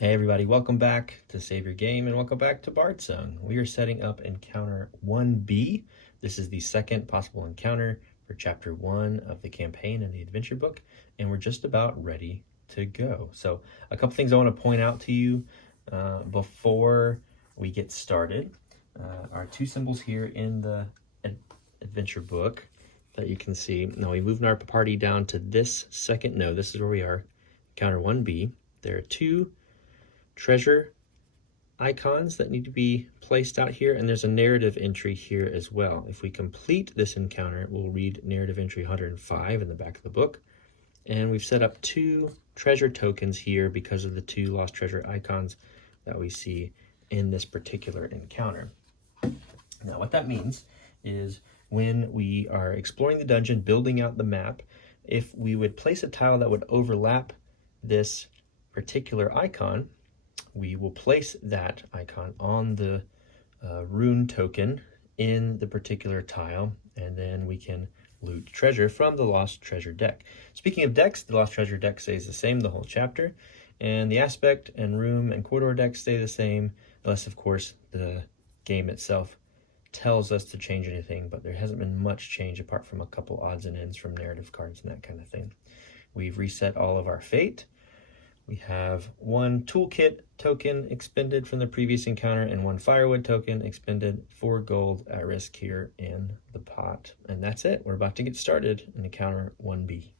Hey everybody, welcome back to Save Your Game and welcome back to Bardsung. We are setting up encounter 1B. This is the second possible encounter for chapter 1 of the campaign in the adventure book, and we're just about ready to go. So a couple things I want to point out to you before we get started. Our two symbols here in the adventure book that you can see. Now we moved our party down to this second node. This is where we are, encounter 1B. There are two treasure icons that need to be placed out here, and there's a narrative entry here as well. If we complete this encounter, we'll read narrative entry 105 in the back of the book. And we've set up two treasure tokens here because of the two lost treasure icons that we see in this particular encounter. Now what that means is when we are exploring the dungeon, building out the map, if we would place a tile that would overlap this particular icon, we will place that icon on the rune token in the particular tile, and then we can loot treasure from the lost treasure deck. Speaking of decks, the lost treasure deck stays the same the whole chapter, and the aspect and room and corridor decks stay the same, unless of course the game itself tells us to change anything, but there hasn't been much change apart from a couple odds and ends from narrative cards and that kind of thing. We've reset all of our fate. We have one toolkit token expended from the previous encounter and one firewood token expended, 4 gold at risk here in the pot. And that's it. We're about to get started in encounter 1B.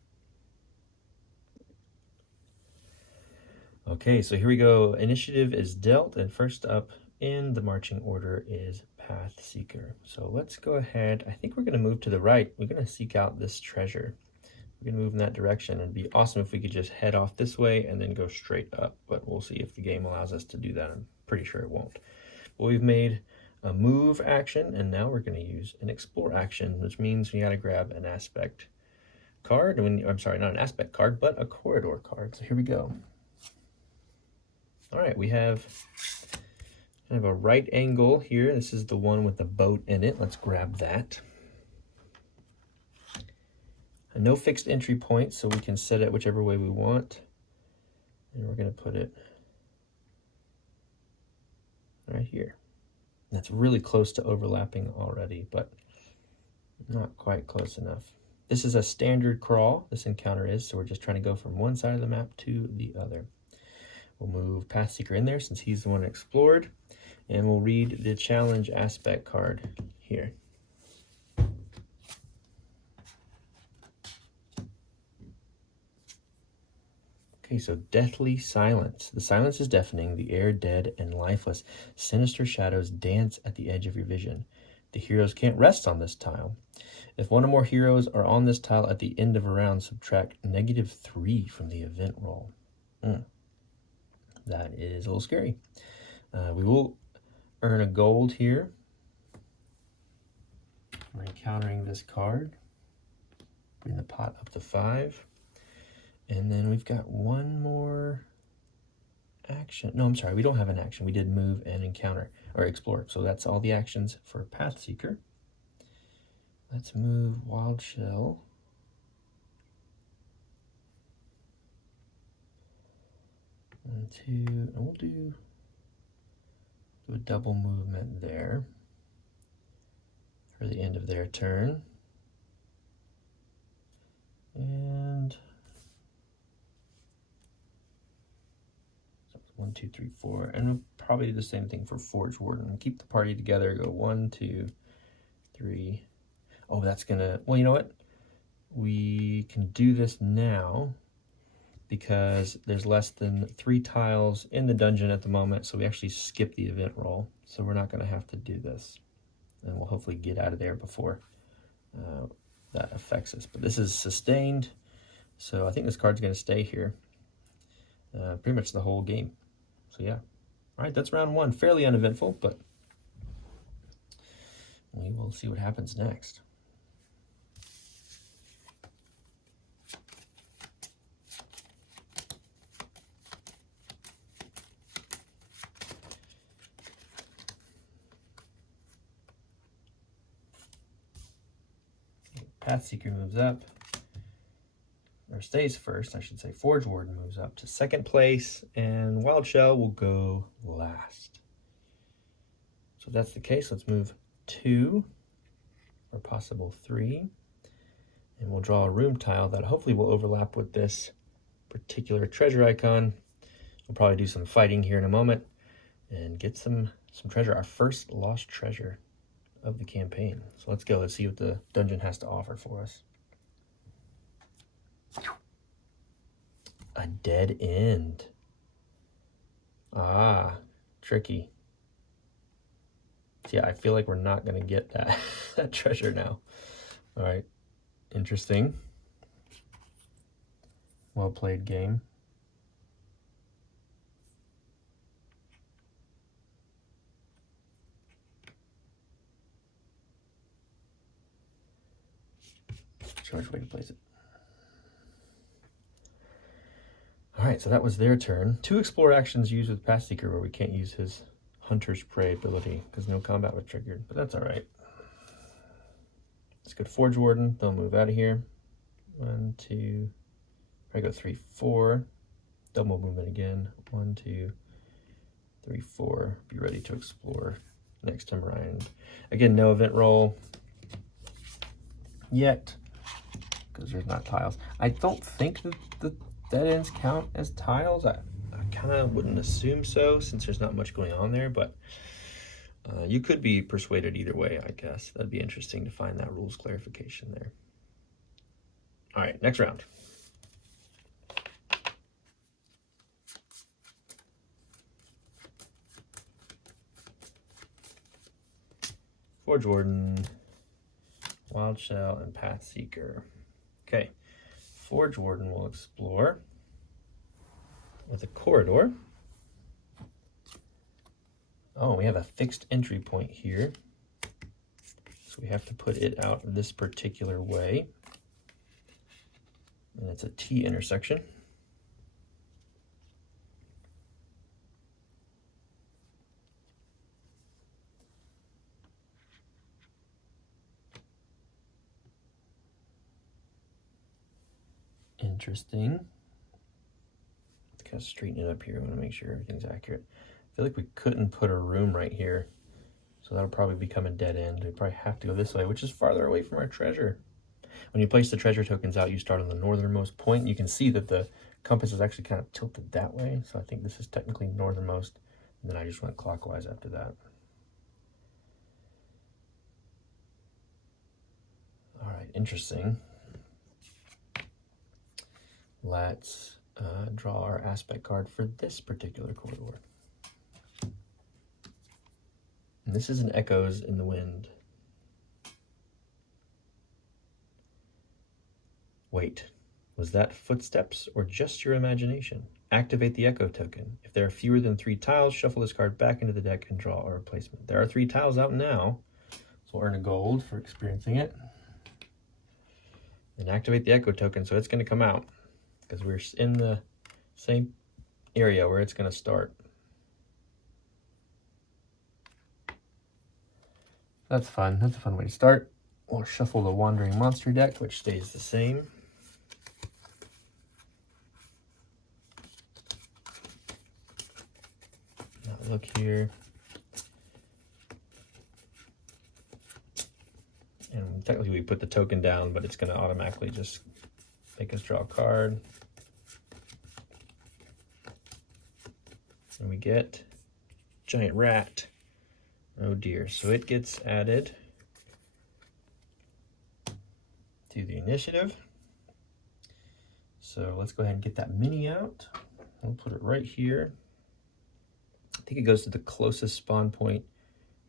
Okay, so here we go. Initiative is dealt, and first up in the marching order is Path Seeker. So let's go ahead. I think we're going to move to the right. We're going to seek out this treasure. We're gonna move in that direction. It'd be awesome if we could just head off this way and then go straight up, but we'll see if the game allows us to do that. I'm pretty sure it won't. Well, we've made a move action, and now we're gonna use an explore action, which means we gotta grab an aspect card. I'm sorry, not an aspect card, but a corridor card. So here we go. All right, we have kind of a right angle here. This is the one with the boat in it. Let's grab that. No fixed entry point, so we can set it whichever way we want. And we're going to put it right here. That's really close to overlapping already, but not quite close enough. This is a standard crawl, this encounter is, so we're just trying to go from one side of the map to the other. We'll move Path Seeker in there since he's the one explored, and we'll read the challenge aspect card here. Okay, so deathly silence. The silence is deafening, the air dead and lifeless. Sinister shadows dance at the edge of your vision. The heroes can't rest on this tile. If one or more heroes are on this tile at the end of a round, subtract -3 from the event roll. That is a little scary. We will earn a gold here. We're encountering this card. Bring the pot up to 5. And then we've got one more action. No, I'm sorry, we don't have an action. We did move and encounter, or explore. So that's all the actions for Path Seeker. Let's move Wild Shell. And we'll do a double movement there for the end of their turn. And 1, 2, 3, 4, and we'll probably do the same thing for Forge Warden. Keep the party together, go 1, 2, 3. Oh, that's gonna, well, you know what? We can do this now because there's less than 3 tiles in the dungeon at the moment, so we actually skip the event roll. So we're not gonna have to do this. And we'll hopefully get out of there before that affects us. But this is sustained, so I think this card's gonna stay here pretty much the whole game. So yeah, all right, that's round 1. Fairly uneventful, but we will see what happens next. Path Seeker moves up. Or or stays first, I should say. Forge Warden moves up to second place, and Wild Shell will go last. So if that's the case, let's move 2, or possible 3, and we'll draw a room tile that hopefully will overlap with this particular treasure icon. We'll probably do some fighting here in a moment and get some treasure, our first lost treasure of the campaign. So let's go. Let's see what the dungeon has to offer for us. A dead end. Ah, tricky. So yeah, I feel like we're not going to get that, that treasure now. All right, interesting. Well played game. Show which way to place it. All right, so that was their turn. 2 explore actions used with Path Seeker where we can't use his Hunter's Prey ability because no combat was triggered, but that's all right. Let's go to Forge Warden. They'll move out of here. 1, 2, I go 3, 4. Double movement again. 1, 2, 3, 4. Be ready to explore next time around. Again, no event roll yet because there's not tiles. I don't think that the dead ends count as tiles. I kind of wouldn't assume so since there's not much going on there, but you could be persuaded either way, I guess. That'd be interesting to find that rules clarification there. All right, next round. Forge Warden, Wild Shell, and Path Seeker. Okay, Forge Warden will explore with a corridor. Oh, we have a fixed entry point here. So we have to put it out this particular way. And it's a T intersection. Interesting. Kind of straighten it up here. I want to make sure everything's accurate. I feel like we couldn't put a room right here, so that'll probably become a dead end. We probably have to go this way, which is farther away from our treasure. When you place the treasure tokens out, you start on the northernmost point. You can see that the compass is actually kind of tilted that way, so I think this is technically northernmost, and then I just went clockwise after that. All right, interesting. Let's draw our aspect card for this particular corridor. And this is an Echoes in the Wind. Wait, was that footsteps or just your imagination? Activate the Echo token. If there are fewer than 3 tiles, shuffle this card back into the deck and draw a replacement. There are 3 tiles out now, so we'll earn a gold for experiencing it. And activate the Echo token, so it's going to come out because we're in the same area where it's going to start. That's fun. That's a fun way to start. We'll shuffle the Wandering Monster deck, which stays the same. Now look here. And technically we put the token down, but it's going to automatically just make us draw a card. And we get Giant Rat. Oh dear, so it gets added to the initiative. So let's go ahead and get that mini out. We'll put it right here. I think it goes to the closest spawn point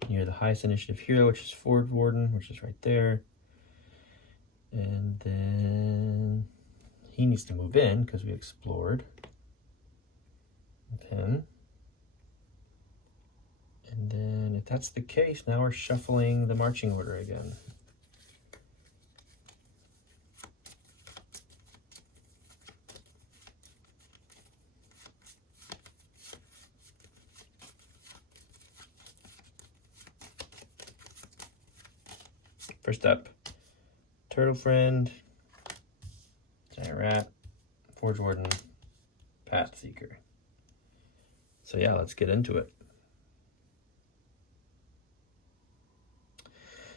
near the highest initiative hero, which is Forge Warden, which is right there. And then he needs to move in because we explored. Okay. And then if that's the case, now we're shuffling the marching order again. First up, Turtle Friend, Giant Rat, Forge Warden, Path Seeker. So yeah, let's get into it.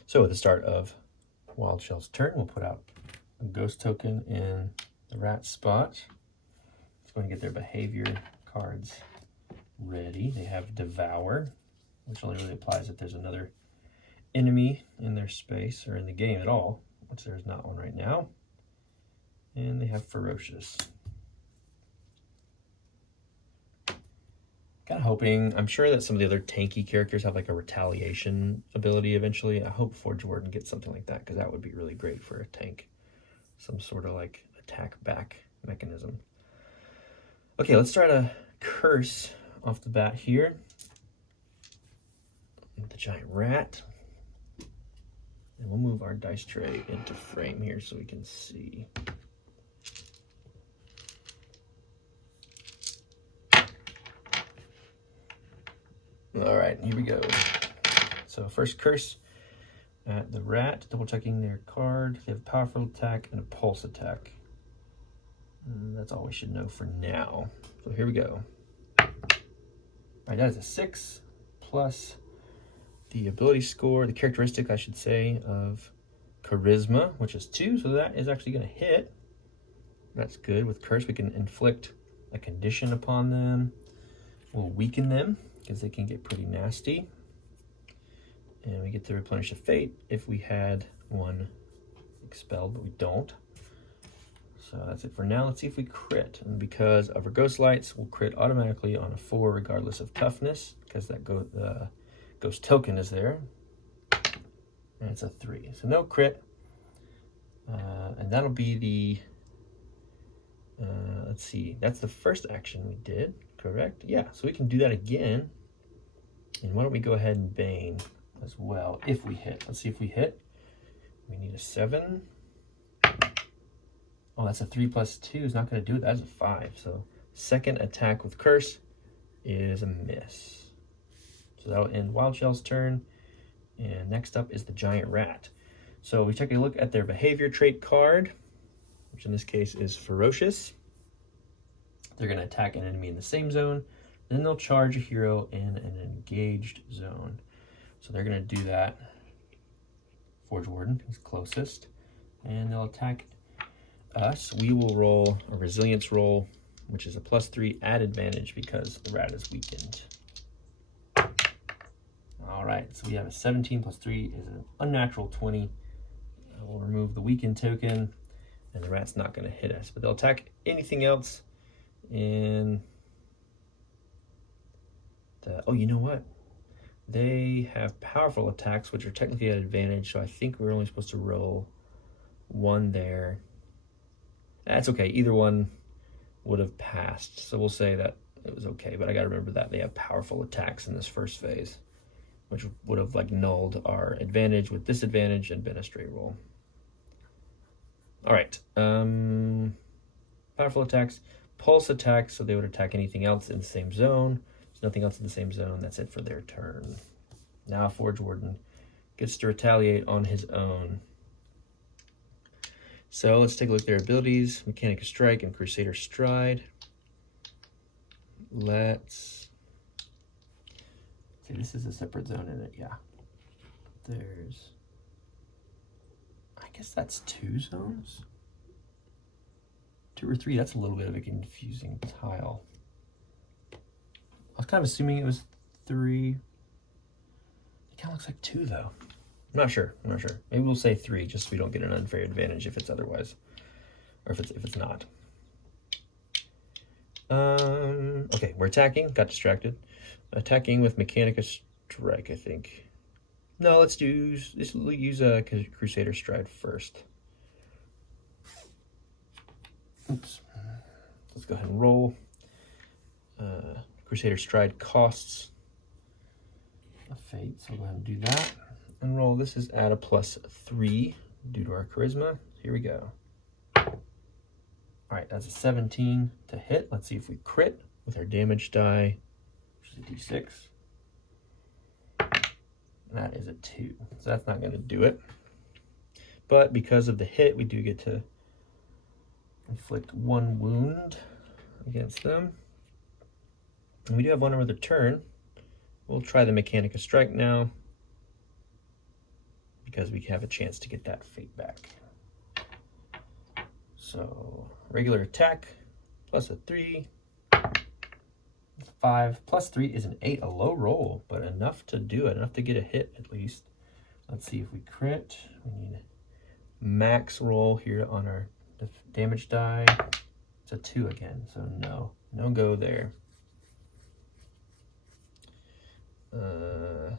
So at the start of Wild Shell's turn, we'll put out a ghost token in the rat spot. Let's go and get their behavior cards ready. They have Devour, which only really applies if there's another enemy in their space or in the game at all, which there's not one right now. And they have Ferocious. Kind of hoping, I'm sure that some of the other tanky characters have like a retaliation ability eventually. I hope Forge Warden gets something like that, because that would be really great for a tank. Some sort of like attack back mechanism. Okay, let's try to curse off the bat here. The giant rat. And we'll move our dice tray into frame here so we can see. All right, here we go. So first curse at the rat, double checking their card. They have a powerful attack and a pulse attack. And that's all we should know for now. So here we go. All right, that is a 6 plus the ability score, the characteristic, I should say, of Charisma, which is 2. So that is actually going to hit. That's good. With curse, we can inflict a condition upon them. We'll weaken them, because they can get pretty nasty. And we get to replenish a fate if we had one expelled, but we don't. So that's it for now. Let's see if we crit. And because of our Ghost Lights, we'll crit automatically on a 4 regardless of toughness, because that ghost token is there. And it's a 3. So no crit. And that'll be the, let's see, that's the first action we did. Correct? Yeah, so we can do that again. And why don't we go ahead and Bane as well, if we hit. Let's see if we hit. We need a 7. Oh, that's a 3 plus 2 is not going to do it. That's a 5. So second attack with curse is a miss. So that'll end Wild Shell's turn. And next up is the giant rat. So we take a look at their behavior trait card, which in this case is Ferocious. They're going to attack an enemy in the same zone. Then they'll charge a hero in an engaged zone. So they're going to do that. Forge Warden is closest. And they'll attack us. We will roll a resilience roll, which is a +3 at advantage because the rat is weakened. All right, so we have a 17 plus 3 is an unnatural 20. We'll remove the weakened token, and the rat's not going to hit us. But they'll attack anything else. And oh, you know what? They have powerful attacks, which are technically at advantage, so I think we're only supposed to roll 1 there. That's okay. Either one would have passed, so we'll say that it was okay. But I got to remember that they have powerful attacks in this first phase, which would have like nulled our advantage with disadvantage and been a straight roll. All right. Powerful attacks. Pulse attacks, so they would attack anything else in the same zone. There's nothing else in the same zone. That's it for their turn. Now Forge Warden gets to retaliate on his own. So let's take a look at their abilities. Mechanic of Strike and Crusader Stride. Let's see, this is a separate zone in it, yeah. There's, I guess that's 2 zones? 2 or 3, that's a little bit of a confusing tile. I was kind of assuming it was 3. It kind of looks like 2 though. I'm not sure. Maybe we'll say 3 just so we don't get an unfair advantage if it's otherwise, or if it's not. Okay, we're attacking. Got distracted. Attacking with Mechanic of Strike, I think. No, let's use Crusader Stride first. Oops. Let's go ahead and roll. Crusader Stride costs a fate, so we'll go ahead and do that. And roll. This is at a +3 due to our charisma. Here we go. All right, that's a 17 to hit. Let's see if we crit with our damage die, which is a d6. And that is a 2. So that's not going to do it. But because of the hit, we do get to inflict 1 wound against them. And we do have 1 other turn. We'll try the Mechanica Strike now, because we have a chance to get that fate back. So regular attack, plus a 3, 5, plus 3 is an 8, a low roll, but enough to do it, enough to get a hit at least. Let's see if we crit. We need a max roll here on our damage die. It's a 2 again, so no go there. All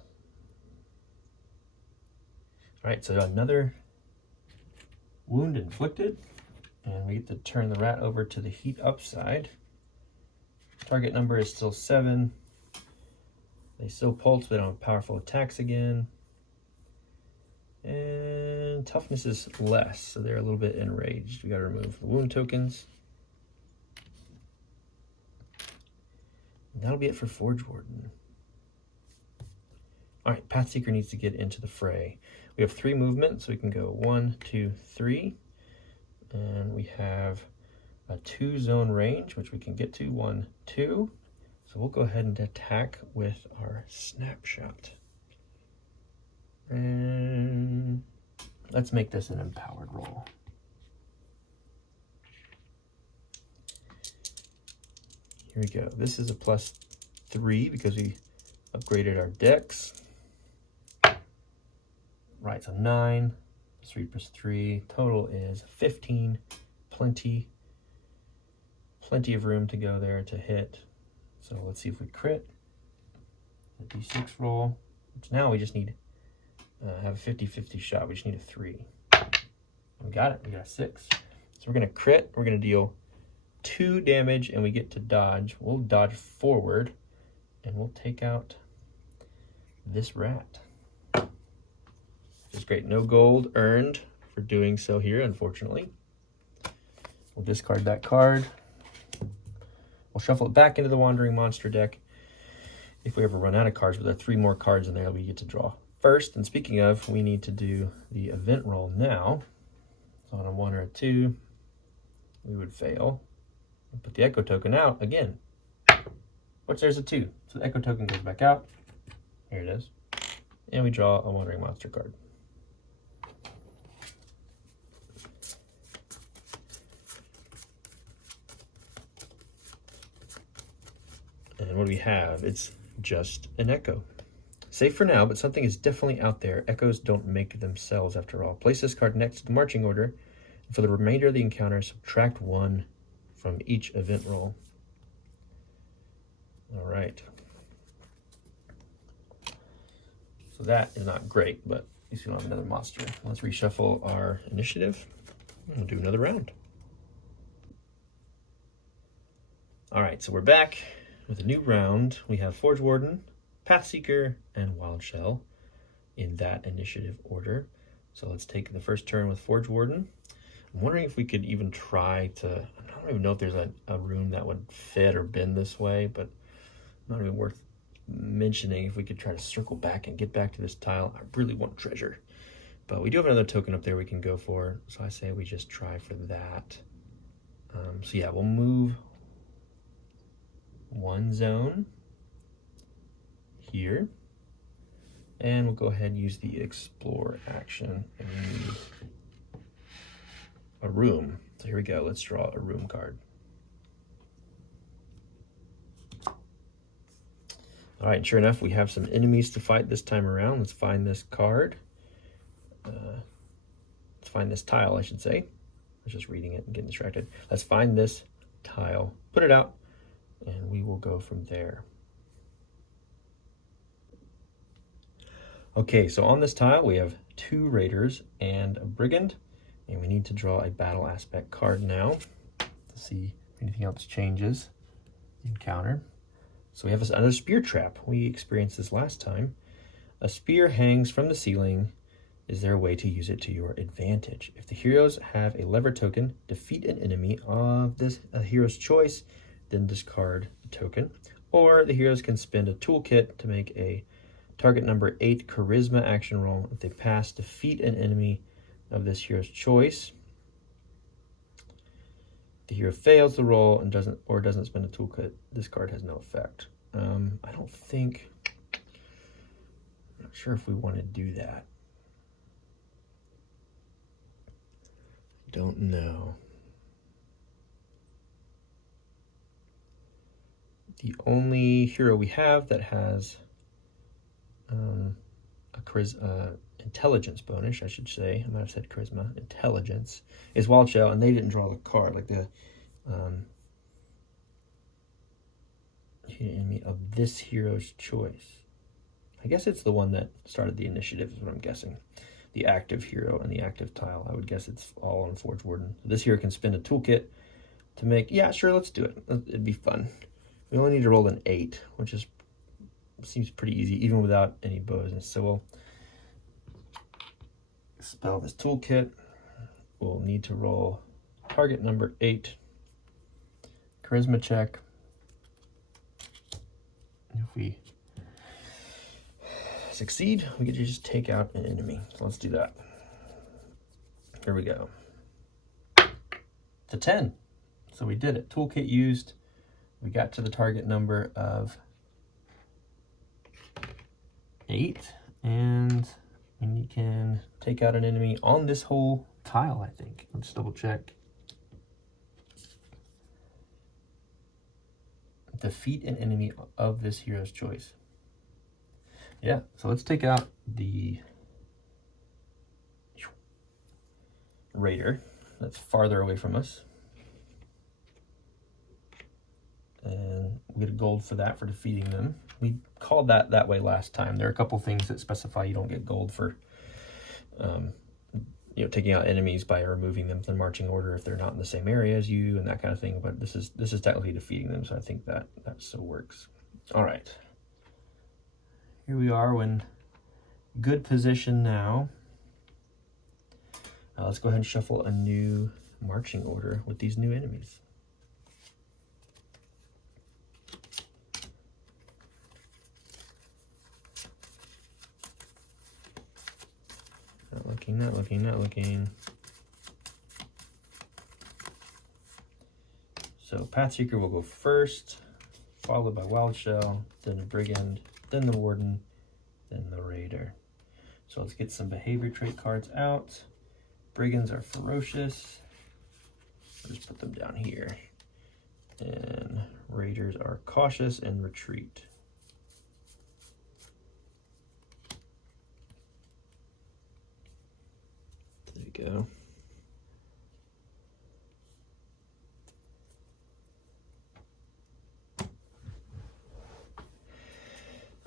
right, so another wound inflicted, and we get to turn the rat over to the heat up side. Target number is still 7. They still pulse, but they don't have powerful attacks again. And toughness is less, so they're a little bit enraged. We got to remove the wound tokens. And that'll be it for Forge Warden. All right, Pathseeker needs to get into the fray. We have 3 movement, so we can go 1, 2, 3. And we have a 2 zone range, which we can get to 1, 2. So we'll go ahead and attack with our snapshot. And let's make this an empowered roll. Here we go. This is a +3 because we upgraded our dex. Right, so 9, 3 plus 3, total is 15. Plenty of room to go there to hit. So let's see if we crit. A d6 roll, which now we just need have a 50-50 shot. We just need a 3. We got it. We got a 6. So we're going to crit. We're going to deal 2 damage, and we get to dodge. We'll dodge forward, and we'll take out this rat. Which is great. No gold earned for doing so here, unfortunately. We'll discard that card. We'll shuffle it back into the Wandering Monster deck. If we ever run out of cards, but there are 3 more cards in there that we get to draw first. And speaking of, we need to do the event roll now. So on a 1 or a 2, we would fail. Put the Echo token out again. Which there's a 2. So the Echo token goes back out. Here it is. And we draw a Wandering Monster card. And what do we have? It's just an Echo. Safe for now, but something is definitely out there. Echoes don't make themselves, after all. Place this card next to the marching order. And for the remainder of the encounter, subtract 1 from each event roll. All right. So that is not great, but at least we don't have another monster. Let's reshuffle our initiative and we'll do another round. All right, so we're back with a new round. We have Forge Warden, Pathseeker, and Wild Shell in that initiative order. So let's take the first turn with Forge Warden. I'm wondering if we could even try to, I don't even know if there's a rune that would fit or bend this way, but not even worth mentioning if we could try to circle back and get back to this tile. I really want treasure. But we do have another token up there we can go for, so I say we just try for that. So yeah, we'll move 1 zone here. And we'll go ahead and use the explore action. And we need a room. So here we go. Let's draw a room card. All right, sure enough, we have some enemies to fight this time around. Let's find this card. Let's find this tile, I should say. I was just reading it and getting distracted. Let's find this tile, put it out, and we will go from there. Okay, so on this tile, we have 2 raiders and a brigand, and we need to draw a battle aspect card now to see if anything else changes the encounter. So we have another spear trap. We experienced this last time. A spear hangs from the ceiling. Is there a way to use it to your advantage? If the heroes have a lever token, defeat an enemy of a hero's choice, then discard the token. Or the heroes can spend a toolkit to make a target number 8 charisma action roll. If they pass, defeat an enemy of this hero's choice. The hero fails the roll and doesn't spend a toolkit, this card has no effect. I don't think, I'm not sure if we want to do that. Don't know. The only hero we have that has intelligence bonus, I should say, I might have said charisma, intelligence, is Wild Shell, and they didn't draw the card, like the enemy of this hero's choice. I guess it's the one that started the initiative is what I'm guessing. The active hero and the active tile. I would guess it's all on Forge Warden. This hero can spin a toolkit to make, yeah, sure, let's do it. It'd be fun. We only need to roll an 8, which seems pretty easy, even without any bows. And so we'll spell this toolkit. We'll need to roll target number 8, charisma check. If we succeed, we get to just take out an enemy. So let's do that. Here we go. To 10. So we did it. Toolkit used. We got to the target number of 8, and we can take out an enemy on this whole tile, I think. Let's double check. Defeat an enemy of this hero's choice. Yeah, so let's take out the raider that's farther away from us. And we get a gold for that, for defeating them. We called that way last time. There are a couple things that specify you don't get gold for taking out enemies by removing them from the marching order if they're not in the same area as you and that kind of thing. But this is technically defeating them, so I think that still works. All right. Here we are in good position now. Let's go ahead and shuffle a new marching order with these new enemies. Not looking. So Pathseeker will go first, followed by Wild Shell, then the Brigand, then the Warden, then the Raider. So let's get some behavior trait cards out. Brigands are ferocious. I'll just put them down here. And Raiders are cautious and retreat. There you go.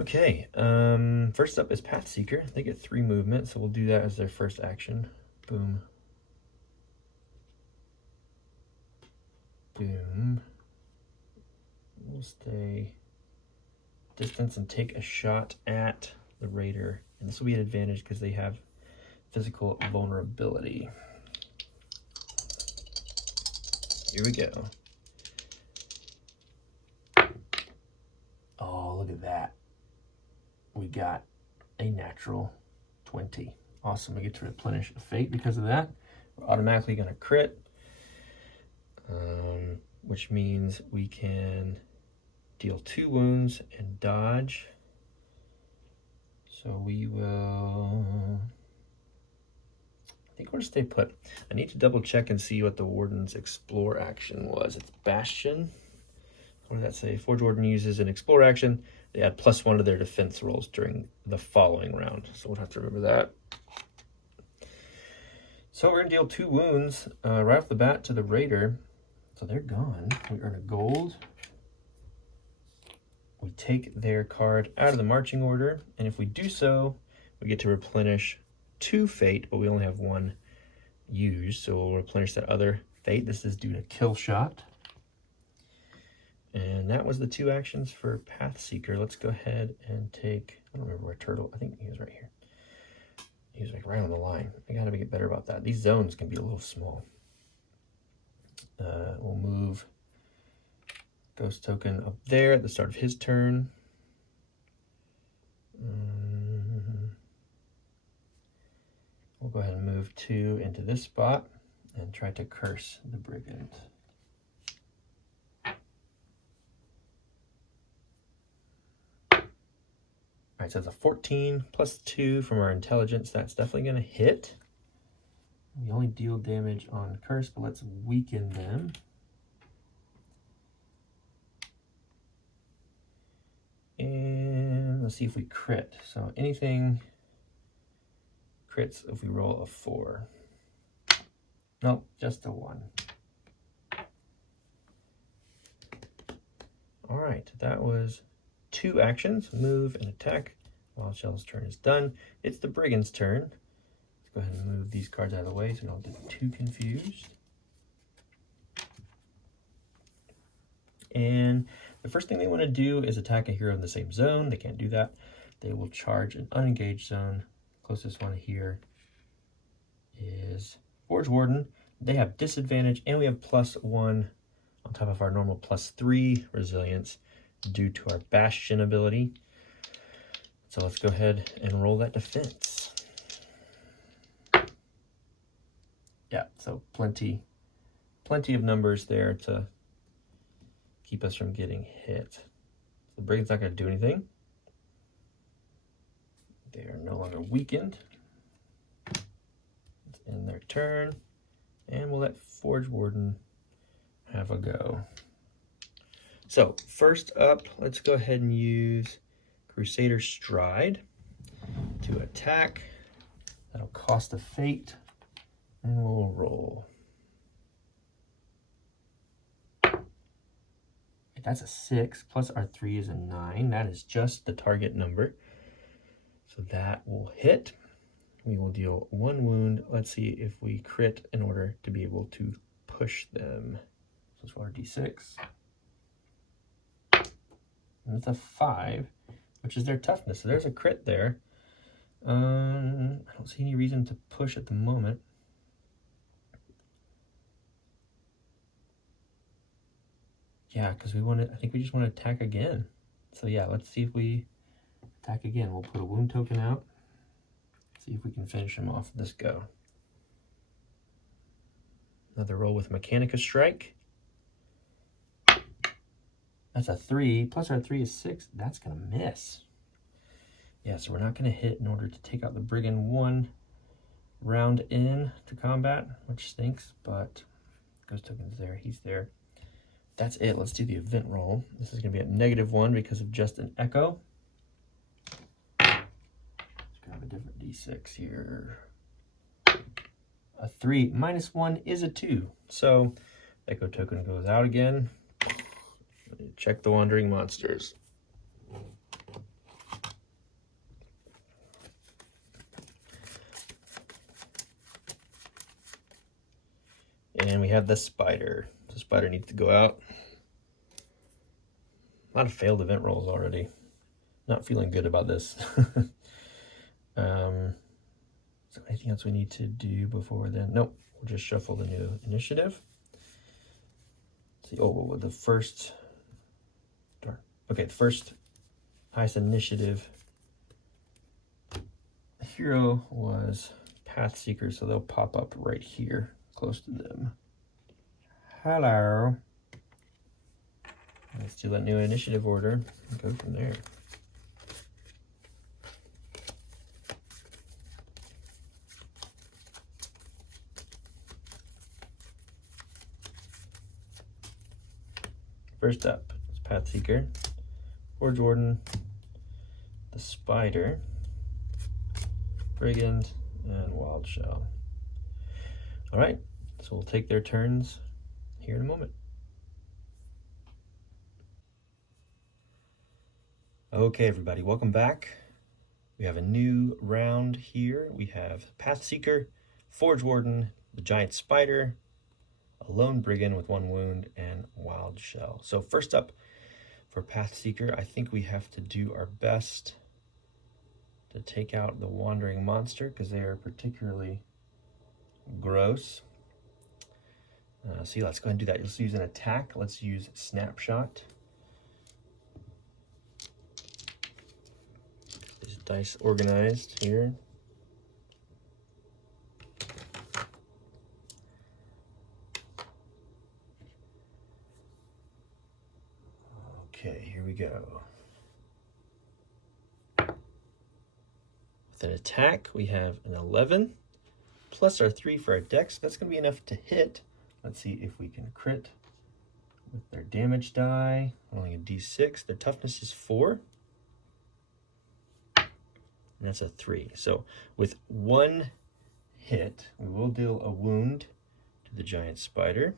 Okay, first up is Pathseeker. They get 3 movement, so we'll do that as their first action. Boom. Boom. We'll stay distance and take a shot at the Raider. And this will be an advantage because they have physical vulnerability. Here we go. Oh, look at that. We got a natural 20. Awesome. We get to replenish a fate because of that. We're automatically going to crit, which means we can deal 2 wounds and dodge. So we will, I think we'll stay put. I need to double check and see what the Warden's explore action was. It's Bastion. What did that say? Forge Warden uses an explore action. They add +1 to their defense rolls during the following round. So we'll have to remember that. So we're going to deal 2 wounds right off the bat to the Raider. So they're gone. We earn a gold. We take their card out of the marching order. And if we do so, we get to replenish 2 fate, but we only have 1 used. So we'll replenish that other fate. This is due to kill shot. And that was the 2 actions for Pathseeker. Let's go ahead and take, I don't remember where Turtle, I think he was right here. He was like right on the line. I gotta get better about that. These zones can be a little small. We'll move Ghost Token up there at the start of his turn. We'll go ahead and move 2 into this spot and try to curse the Brigand. right, so it's a 14 plus 2 from our intelligence. That's definitely going to hit. We only deal damage on curse, but let's weaken them. And let's see if we crit. So anything crits if we roll a 4. Nope, just a 1. All right, that was 2 actions, move and attack. Wild Shell's turn is done. It's the brigand's turn. Let's go ahead and move these cards out of the way so we don't get too confused. And the first thing they want to do is attack a hero in the same zone. They can't do that. They will charge an unengaged zone. Closest one here is Forge Warden. They have disadvantage, and we have +1 on top of our normal +3 resilience due to our Bastion ability. So let's go ahead and roll that defense. Yeah, so plenty of numbers there to keep us from getting hit. The brigand's not going to do anything. They are no longer weakened. It's in their turn. And we'll let Forge Warden have a go. So first up, let's go ahead and use Crusader Stride to attack. That'll cost a fate. And we'll roll. That's a 6, plus our 3 is a 9. That is just the target number. So that will hit. We will deal 1 wound. Let's see if we crit in order to be able to push them. So let's roll our d6. And it's a 5, which is their toughness. So there's a crit there. I don't see any reason to push at the moment. Yeah, because I think we just want to attack again. So yeah, let's see if we attack again. We'll put a wound token out. See if we can finish him off this go. Another roll with Mechanica Strike. That's a 3, plus our 3 is 6. That's going to miss. Yeah, so we're not going to hit in order to take out the Brigand 1 round in to combat, which stinks, but Ghost Token's there. He's there. That's it. Let's do the event roll. This is going to be at -1 because of just an echo. Let's grab a different d6 here. A 3 minus 1 is a 2. So echo token goes out again. Check the wandering monsters. And we have the spider. The spider needs to go out. A lot of failed event rolls already. Not feeling good about this. So anything else we need to do before then? Nope. We'll just shuffle the new initiative. Let's see. Oh, well, the first. Darn. Okay, the first highest initiative hero was Pathseeker, so they'll pop up right here, close to them. Hello. Let's do that new initiative order and go from there. First up is Pathseeker, Forge Warden, the Spider, Brigand, and Wild Shell. All right, so we'll take their turns here in a moment. Okay, everybody, welcome back. We have a new round here. We have Pathseeker, Forge Warden, the Giant Spider, a Lone Brigand with 1 wound, and Wild Shell. So first up for Pathseeker, I think we have to do our best to take out the Wandering Monster because they are particularly gross. So let's go ahead and do that. Let's use an attack. Let's use Snapshot. These dice organized here. Okay, here we go. With an attack, we have an 11, plus our 3 for our dex. That's going to be enough to hit. Let's see if we can crit with their damage die. Rolling a d6. Their toughness is 4. And that's a 3. So with 1 hit, we will deal a wound to the giant spider.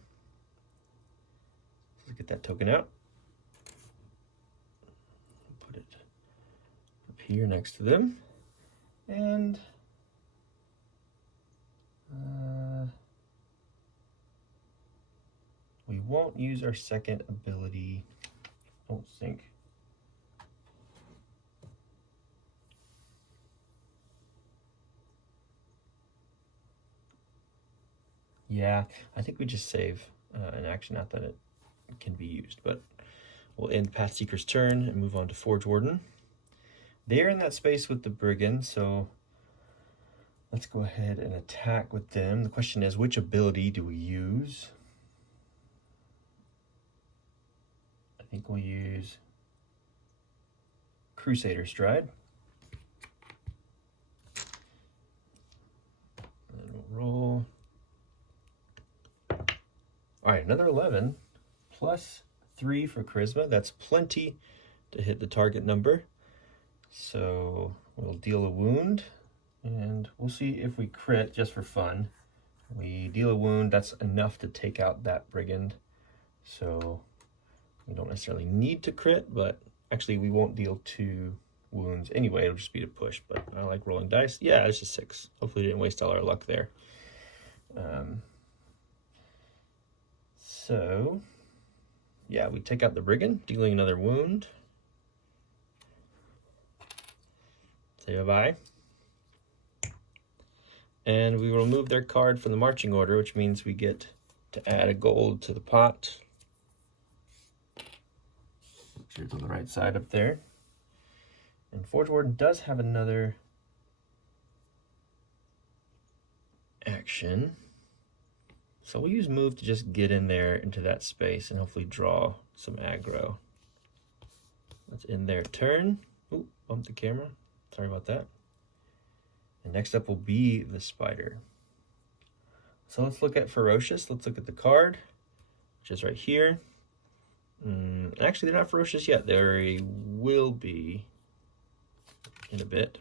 Let's get that token out. Put it up here next to them. And we won't use our second ability, I don't think. Yeah, I think we just save an action, not that it can be used, but we'll end Pathseeker's turn and move on to Forge Warden. They're in that space with the Brigand, so let's go ahead and attack with them. The question is, which ability do we use? I think we'll use Crusader Stride. And then we'll roll. All right, another 11, plus 3 for Charisma. That's plenty to hit the target number. So we'll deal a wound, and we'll see if we crit just for fun. We deal a wound, that's enough to take out that Brigand. So we don't necessarily need to crit, but actually we won't deal 2 wounds anyway. It'll just be to push, but I like rolling dice. Yeah, it's just 6. Hopefully we didn't waste all our luck there. So yeah, we take out the Brigand, dealing another wound. Say bye-bye. And we will remove their card from the marching order, which means we get to add a gold to the pot. Make sure it's on the right side up there. And Forge Warden does have another action. So we'll use move to just get in there into that space and hopefully draw some aggro. Let's end their turn. Ooh, bumped the camera. Sorry about that. And next up will be the spider. So let's look at Ferocious. Let's look at the card, which is right here. Actually, they're not ferocious yet. They will be in a bit,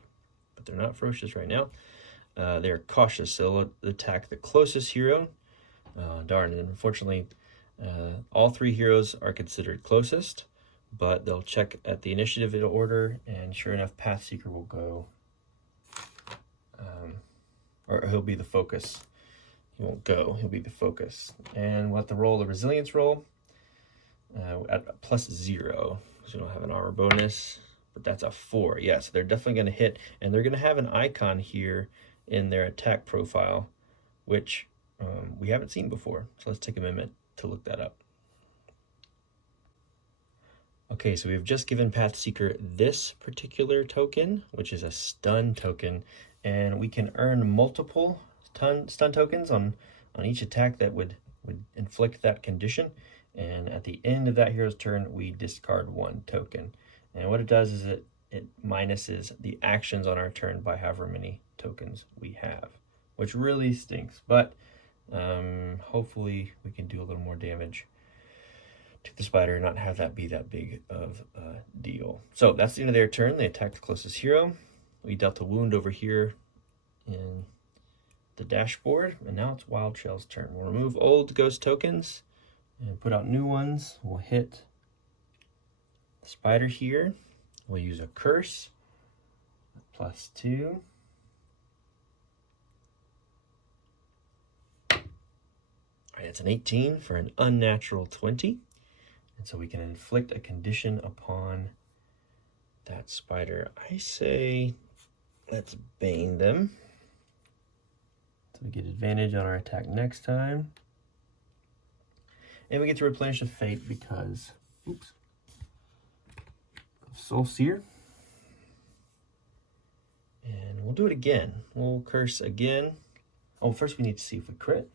but they're not ferocious right now. They're cautious, so they'll attack the closest hero. Darn, and unfortunately, all 3 heroes are considered closest, but they'll check at the initiative in order, and sure enough, Pathseeker will go, or he'll be the focus. He won't go, he'll be the focus. And we'll have to roll a resilience roll at +0, because we don't have an armor bonus, but that's a 4. Yeah, so they're definitely going to hit, and they're going to have an icon here in their attack profile, which we haven't seen before. So let's take a minute to look that up. Okay, so we've just given Pathseeker this particular token, which is a stun token, and we can earn multiple stun tokens on each attack that would inflict that condition. And at the end of that hero's turn, we discard 1 token. And what it does is it minuses the actions on our turn by however many tokens we have, which really stinks. But hopefully we can do a little more damage to the spider and not have that be that big of a deal. So that's the end of their turn. They attacked the closest hero. We dealt a wound over here in the dashboard, and now it's Wild Shell's turn. We'll remove old ghost tokens and put out new ones. We'll hit the spider here. We'll use a curse, +2. All right, it's an 18 for an unnatural 20. And so we can inflict a condition upon that spider. I say let's bane them, so we get advantage on our attack next time. And we get to replenish a fate because, oops, Soul Seer. And we'll do it again. We'll curse again. Oh, first we need to see if we crit.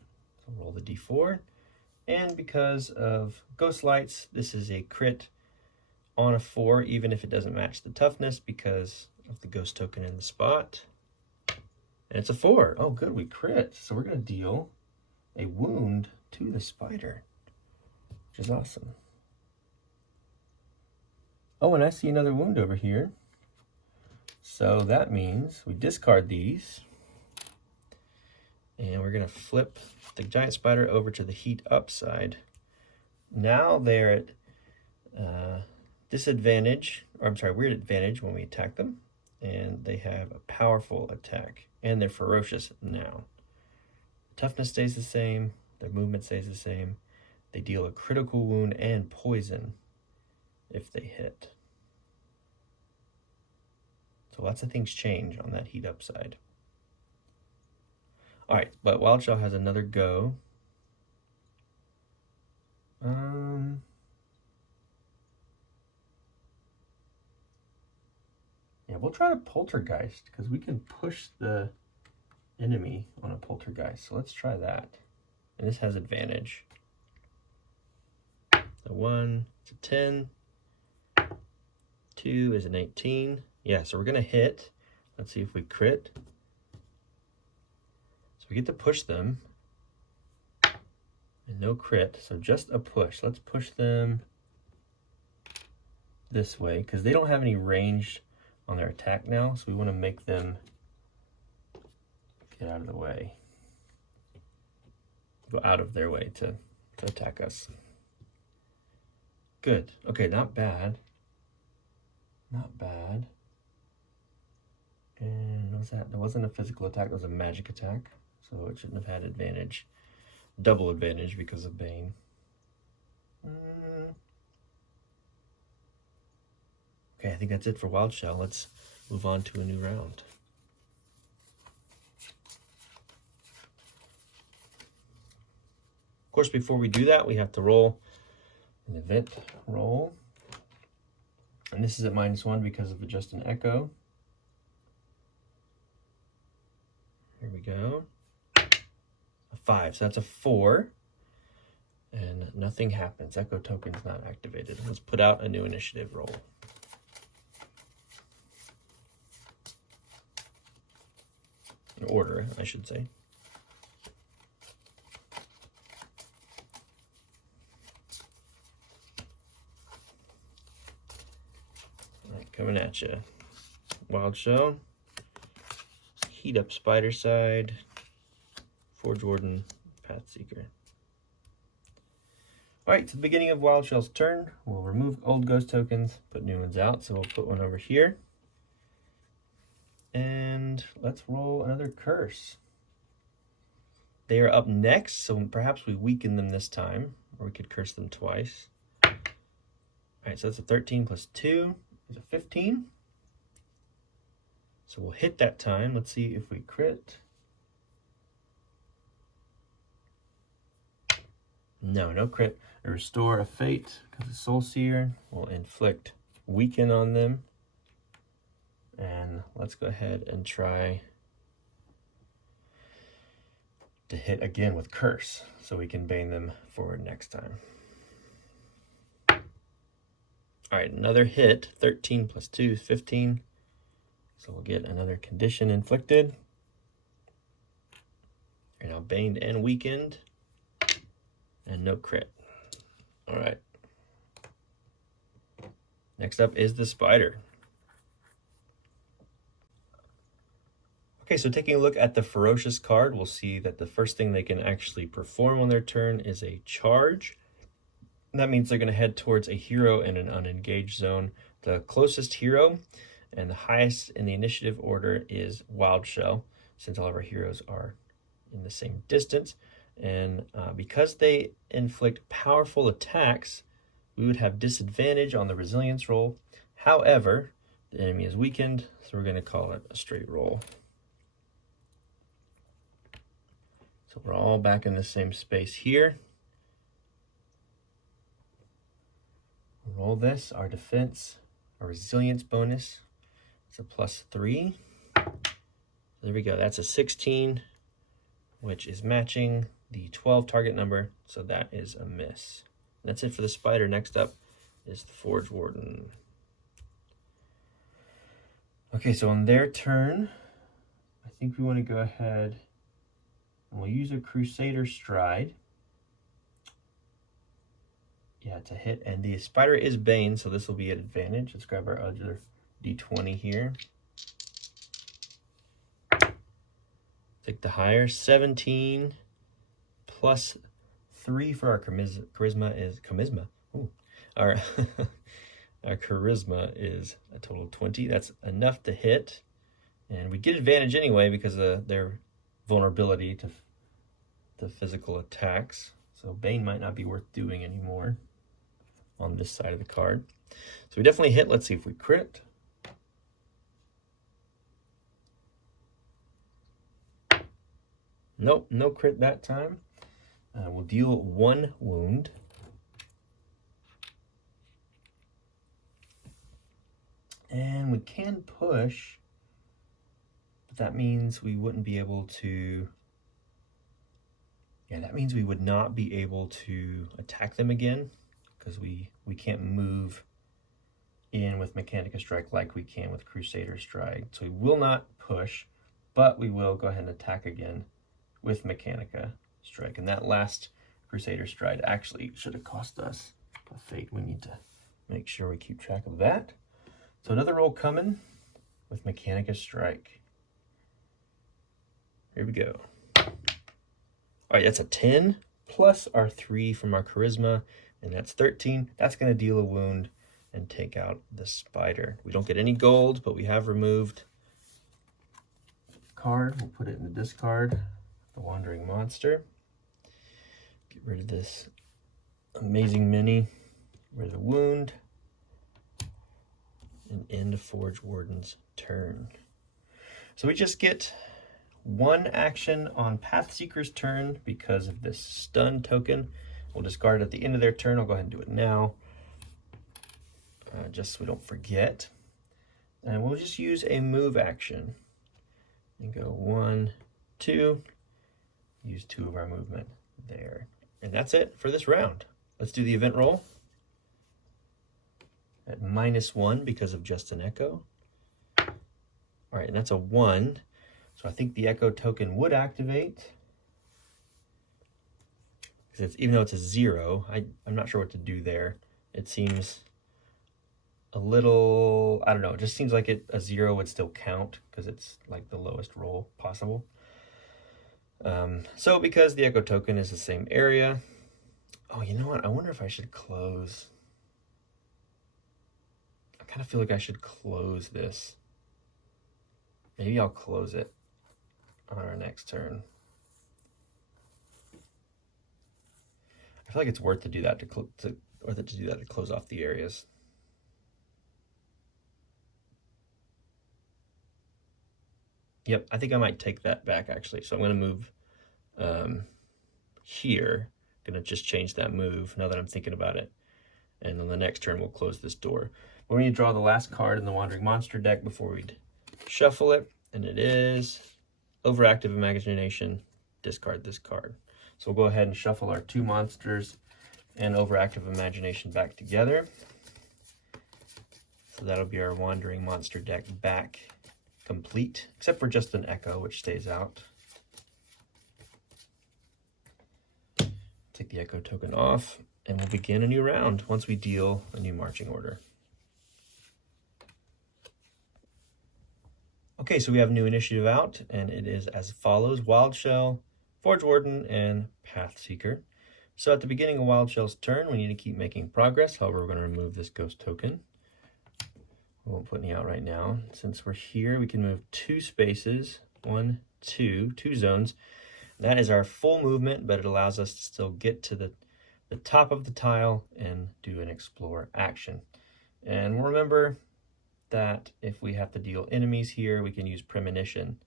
So roll the d4. And because of Ghost Lights, this is a crit on a 4, even if it doesn't match the toughness because of the ghost token in the spot. And it's a 4. Oh, good, we crit. So we're going to deal a wound to the spider, which is awesome. Oh, and I see another wound over here. So that means we discard these. And we're going to flip the giant spider over to the heat up side. Now they're at disadvantage, or I'm sorry, we're at advantage when we attack them. And they have a powerful attack. And they're ferocious now. Toughness stays the same. Their movement stays the same. They deal a critical wound and poison if they hit. So lots of things change on that heat up side. All right, but Wild Shell has another go. Yeah, we'll try to poltergeist because we can push the enemy on a poltergeist. So let's try that. And this has advantage. So 1, it's a 10. 2 is an 18. Yeah, so we're going to hit. Let's see if we crit. So we get to push them. And no crit, so just a push. Let's push them this way because they don't have any range on their attack now, so we want to make them get out of the way. Go out of their way to attack us. Good. Okay, not bad. Not bad. And what was that? That wasn't a physical attack, it was a magic attack. So it shouldn't have had advantage. Double advantage because of Bane. Okay, I think that's it for Wild Shell. Let's move on to a new round. Of course, before we do that, we have to roll an event roll. And this is at -1 because of just an echo. Here we go. A 5, so that's a 4. And nothing happens. Echo token's not activated. Let's put out a new initiative roll. An order, I should say. All right, coming at you. Wild Shell. Heat up Spider Side. Forge Warden, Path Seeker. All right, to the beginning of Wild Shell's turn, we'll remove old ghost tokens, put new ones out. So we'll put one over here. And let's roll another curse. They are up next, so perhaps we weaken them this time, or we could curse them twice. All right, so that's a 13 plus 2 is a 15. So we'll hit that time. Let's see if we crit. No, no crit. A restore a fate because the Soul Seer will inflict weaken on them. And let's go ahead and try to hit again with curse so we can bane them forward next time. All right, another hit. 13 plus 2 is 15. So we'll get another condition inflicted. You're now baned and weakened. And no crit. All right. Next up is the spider. Okay, so taking a look at the ferocious card, we'll see that the first thing they can actually perform on their turn is a charge. And that means they're going to head towards a hero in an unengaged zone. The closest hero and the highest in the initiative order is Wild Shell, since all of our heroes are in the same distance. And because they inflict powerful attacks, we would have disadvantage on the resilience roll. However, the enemy is weakened, so we're going to call it a straight roll. So we're all back in the same space here. Roll this, our defense, our resilience bonus. It's a +3. There we go, that's a 16, which is matching the 12 target number, so that is a miss. And that's it for the spider. Next up is the Forge Warden. Okay, so on their turn, I think we want to go ahead and we'll use a Crusader Stride. Yeah, to hit, and the spider is Bane, so this will be an advantage. Let's grab our other D20 here. Take the higher, 17 plus 3 for our charisma is Ooh. Our our charisma is a total of 20. That's enough to hit, and we get advantage anyway because of their vulnerability to physical attacks. So Bane might not be worth doing anymore on this side of the card. So we definitely hit. Let's see if we crit. Nope, no crit that time. We'll deal 1 wound. And we can push, but that means we wouldn't be able to, yeah, that means we would not be able to attack them again because we can't move in with Mechanica Strike like we can with Crusader Strike. So we will not push, but we will go ahead and attack again with Mechanica Strike. And that last Crusader Stride actually should have cost us a fate. We need to make sure we keep track of that. So another roll coming with Mechanica Strike. Here we go. All right, that's a 10 plus our 3 from our Charisma, and that's 13. That's going to deal a wound and take out the spider. We don't get any gold, but we have removed card. We'll put it in the discard. The Wandering Monster. Get rid of this amazing mini. Get rid of the wound. And end Forge Warden's turn. So we just get 1 action on Pathseeker's turn because of this stun token. We'll discard it at the end of their turn. I'll go ahead and do it now, just so we don't forget. And we'll just use a move action and go 1, 2. Use 2 of our movement there. And that's it for this round. Let's do the event roll at -1 because of just an echo. All right, and that's a 1. So I think the echo token would activate. Because even though it's a 0, I'm not sure what to do there. It seems a little, I don't know, it just seems like a 0 would still count because it's like the lowest roll possible. So because the echo token is the same area, oh, you know what? I wonder if I should close. I kind of feel like I should close this. Maybe I'll close it on our next turn. I feel like it's worth to do that to close off the areas. Yep, I think I might take that back actually. So I'm going to move here. Going to just change that move now that I'm thinking about it. And then the next turn we'll close this door. We're going to draw the last card in the Wandering Monster deck before we shuffle it. And it is Overactive Imagination. Discard this card. So we'll go ahead and shuffle our 2 monsters and Overactive Imagination back together. So that'll be our Wandering Monster deck back complete, except for just an echo, which stays out. Take the echo token off, and we'll begin a new round once we deal a new marching order. Okay, so we have a new initiative out, and it is as follows: Wild Shell, Forge Warden, and Pathseeker. So at the beginning of Wild Shell's turn, we need to keep making progress. However, we're going to remove this ghost token. We won't put any out right now. Since we're here, we can move 2 spaces, 1, 2 zones. That is our full movement, but it allows us to still get to the top of the tile and do an explore action. And remember that if we have to deal enemies here, we can use Premonition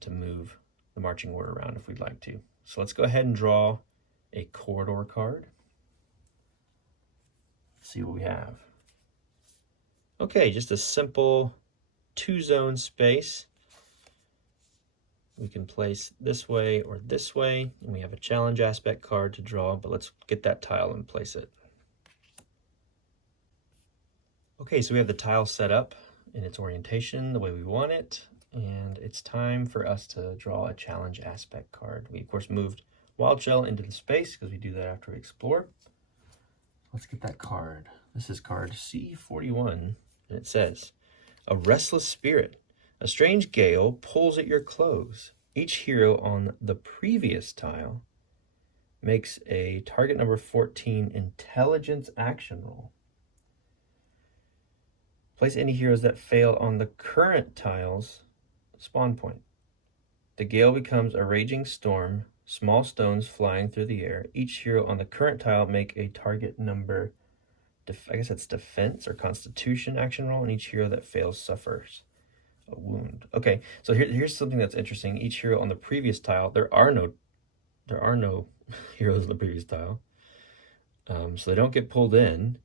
to move the marching order around if we'd like to. So let's go ahead and draw a corridor card. Let's see what we have. Okay, just a simple 2-zone space. We can place this way or this way, and we have a challenge aspect card to draw, but let's get that tile and place it. Okay, so we have the tile set up in its orientation the way we want it. And it's time for us to draw a challenge aspect card. We, of course, moved Wild Shell into the space because we do that after we explore. Let's get that card. This is card C41, and it says, a restless spirit. A strange gale pulls at your clothes. Each hero on the previous tile makes a target number 14 intelligence action roll. Place any heroes that fail on the current tile's spawn point. The gale becomes a raging storm, small stones flying through the air. Each hero on the current tile make a target number, I guess that's defense or constitution action roll, and each hero that fails suffers a wound. Okay, so here's something that's interesting. Each hero on the previous tile, there are no heroes on the previous tile, so they don't get pulled in.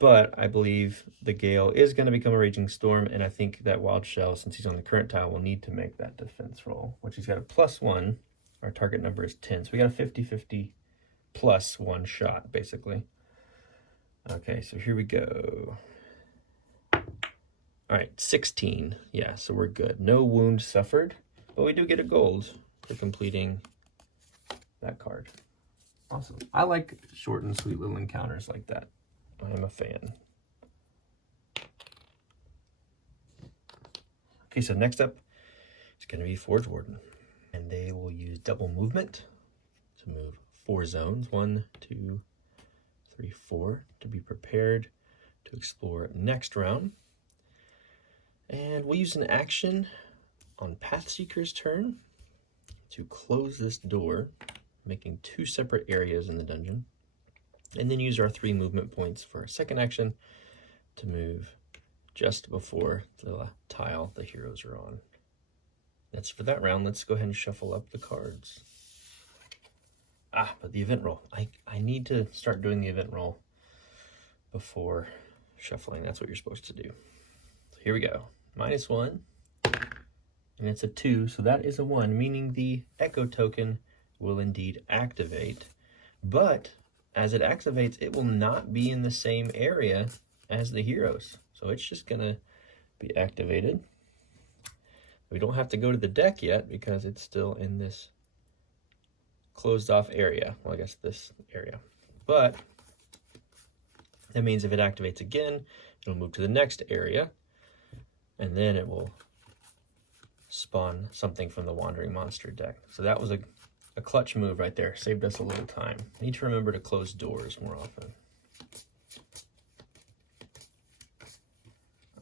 But I believe the gale is going to become a raging storm, and I think that Wild Shell, since he's on the current tile, will need to make that defense roll, which he's got a +1. Our target number is 10, so we got a 50-50 +1 shot, basically. Okay, so here we go. All right, 16. Yeah, so we're good. No wound suffered, but we do get a gold for completing that card. Awesome. I like short and sweet little encounters like that. I'm a fan. Okay, so next up is going to be Forge Warden. And they will use double movement to move 4 zones. 1, 2, 3, 4 to be prepared to explore next round. And we'll use an action on Pathseeker's turn to close this door, making 2 separate areas in the dungeon. And then use our 3 movement points for a second action to move just before the tile the heroes are on. That's for that round. Let's go ahead and shuffle up the cards. But the event roll. I need to start doing the event roll before shuffling. That's what you're supposed to do. So here we go. -1, and it's a 2, so that is a 1, meaning the echo token will indeed activate, but as it activates, it will not be in the same area as the heroes, so it's just gonna be activated. We don't have to go to the deck yet because it's still in this closed off area. Well, I guess this area, but that means if it activates again, it'll move to the next area, and then it will spawn something from the Wandering Monster deck. So that was a clutch move right there. Saved us a little time. Need to remember to close doors more often.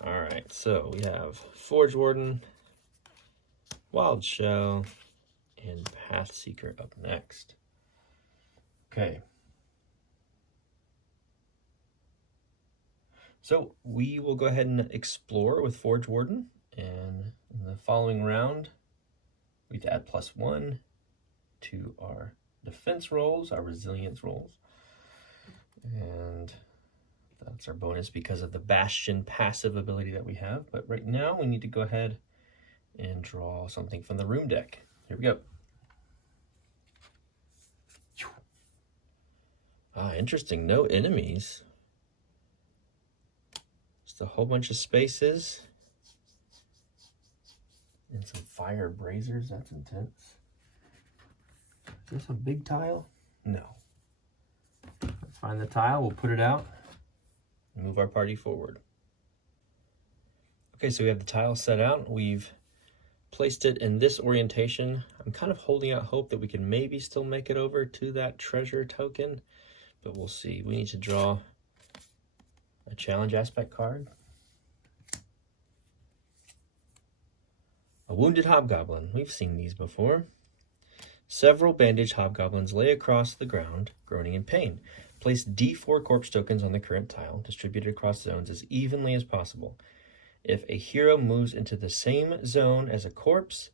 All right, so we have Forge Warden, Wild Shell, and Pathseeker up next. Okay. So we will go ahead and explore with Forge Warden, and in the following round, we have to add +1 to our defense rolls, our resilience rolls, and that's our bonus because of the Bastion passive ability that we have. But right now, we need to go ahead and draw something from the room deck. Here we go. Interesting. No enemies. Just a whole bunch of spaces. And some fire braziers. That's intense. Is this a big tile? No. Let's find the tile. We'll put it out and move our party forward. Okay, so we have the tile set out. We've placed it in this orientation. I'm kind of holding out hope that we can maybe still make it over to that treasure token, but we'll see. We need to draw a challenge aspect card. A wounded hobgoblin. We've seen these before. Several bandaged hobgoblins lay across the ground, groaning in pain. Place D4 corpse tokens on the current tile, distributed across zones as evenly as possible. If a hero moves into the same zone as a corpse,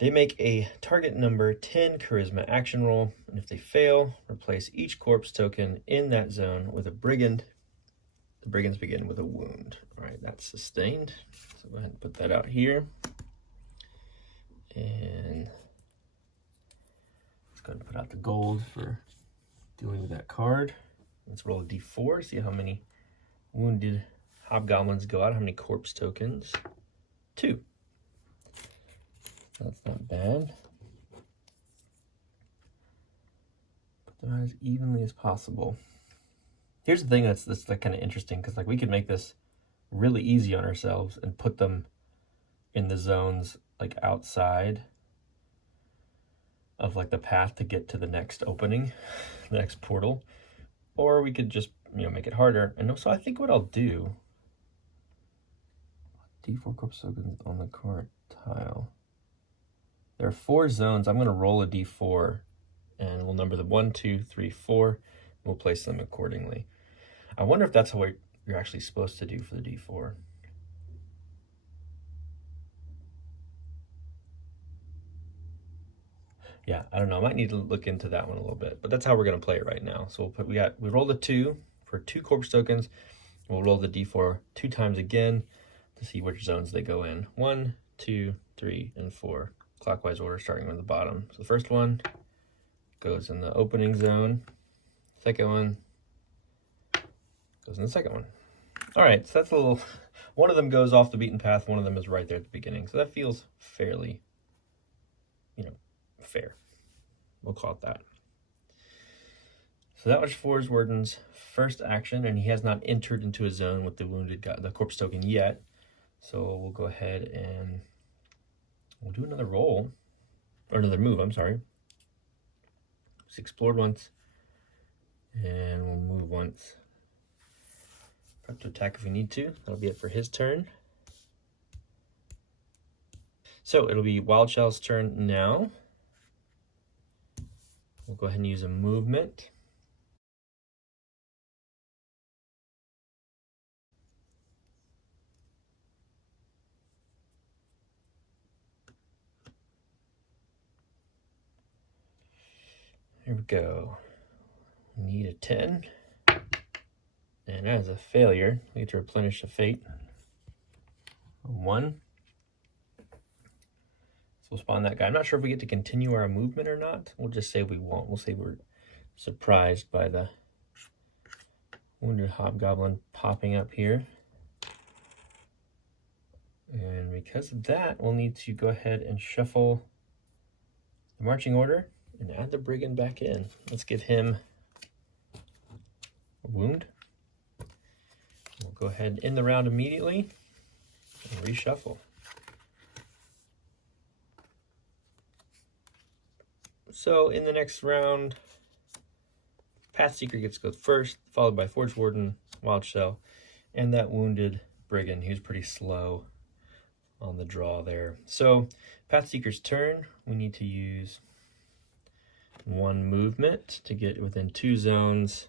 they make a target number 10 charisma action roll, and if they fail, replace each corpse token in that zone with a brigand. The brigands begin with a wound. All right, that's sustained. So go ahead and put that out here. And let's go ahead and put out the gold for dealing with that card. Let's roll a D4, see how many wounded hobgoblins go out, how many corpse tokens. 2. That's not bad. Put them out as evenly as possible. Here's the thing that's like kind of interesting, because like we could make this really easy on ourselves and put them in the zones like outside of like the path to get to the next opening, the next portal, or we could just, you know, make it harder. And so I think what I'll do, D4 corpse tokens on the current tile. There are 4 zones. I'm going to roll a D4 and we'll number them 1, 2, 3, 4. We'll place them accordingly. I wonder if that's how you're actually supposed to do for the D4. Yeah, I don't know. I might need to look into that one a little bit, but that's how we're going to play it right now. So we roll the 2 for 2 corpse tokens. We'll roll the D4 2 times again to see which zones they go in. 1, 2, 3, and 4. Clockwise order starting from the bottom. So the first one goes in the opening zone. Second one goes in the second one. All right, so that's a little, one of them goes off the beaten path, one of them is right there at the beginning. So that feels fairly, you know, fair. We'll call it that. So that was Forsworden's first action, and he has not entered into a zone with the wounded guy, the corpse token yet. So we'll go ahead and we'll do another roll, or another move, I'm sorry. Just explored once, and we'll move once. Prep to attack if we need to. That'll be it for his turn. So it'll be Wild Shell's turn now. We'll go ahead and use a movement. Here we go. We need a 10. And that is a failure. We get to replenish the fate. 1. So we'll spawn that guy. I'm not sure if we get to continue our movement or not. We'll just say we won't. We'll say we're surprised by the wounded hobgoblin popping up here. And because of that, we'll need to go ahead and shuffle the marching order and add the brigand back in. Let's give him a wound. We'll go ahead and end the round immediately and reshuffle. So in the next round, Pathseeker gets to go first, followed by Forgewarden, Wild Shell, and that wounded brigand. He was pretty slow on the draw there. So Pathseeker's turn. We need to use 1 movement to get within 2 zones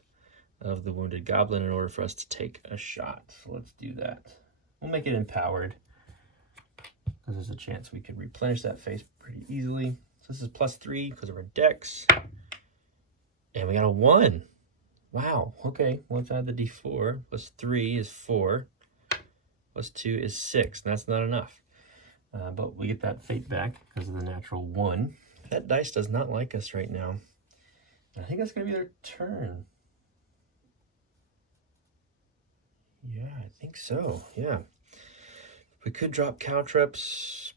of the wounded goblin in order for us to take a shot. So let's do that. We'll make it empowered, because there's a chance we could replenish that face pretty easily. So this is +3 because of our dex. And we got a 1. Wow, okay. Let's add the D4. +3 is 4. +2 is 6. And that's not enough. But we get that fate back because of the natural 1. That dice does not like us right now. I think that's going to be their turn. Yeah, I think so. Yeah. We could drop caltrops.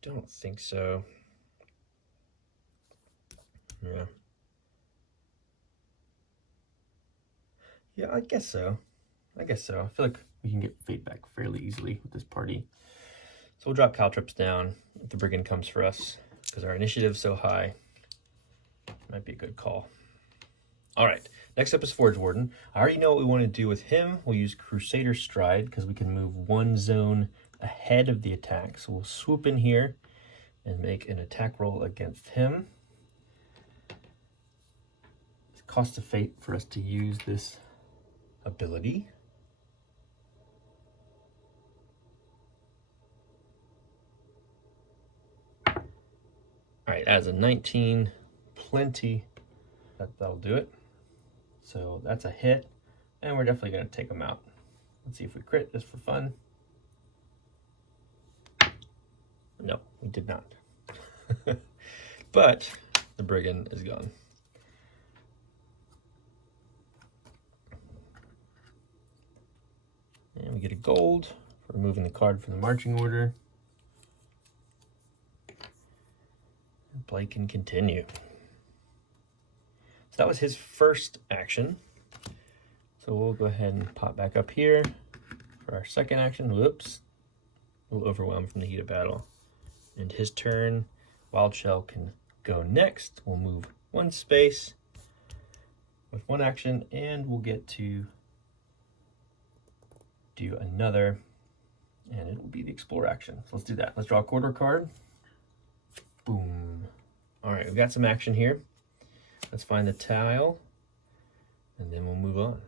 Don't think so. Yeah. Yeah, I guess so. I feel like we can get fate back fairly easily with this party. So we'll drop caltrops down if the brigand comes for us, because our initiative's so high. Might be a good call. All right, next up is Forgewarden. I already know what we want to do with him. We'll use Crusader Stride because we can move 1 zone ahead of the attack. So we'll swoop in here and make an attack roll against him. It's cost of fate for us to use this ability. All right, as a 19, plenty. That'll do it. So that's a hit, and we're definitely going to take them out. Let's see if we crit just for fun. No, we did not. But the brigand is gone. And we get a gold for removing the card from the marching order. Play can continue. So that was his first action. So we'll go ahead and pop back up here for our second action. Whoops. A little overwhelmed from the heat of battle. And his turn. Wild Shell can go next. We'll move one space with one action, and we'll get to do another, and it will be the Explore action. So let's do that. Let's draw a quarter card. Boom. All right, we've got some action here. Let's find the tile, and then we'll move on.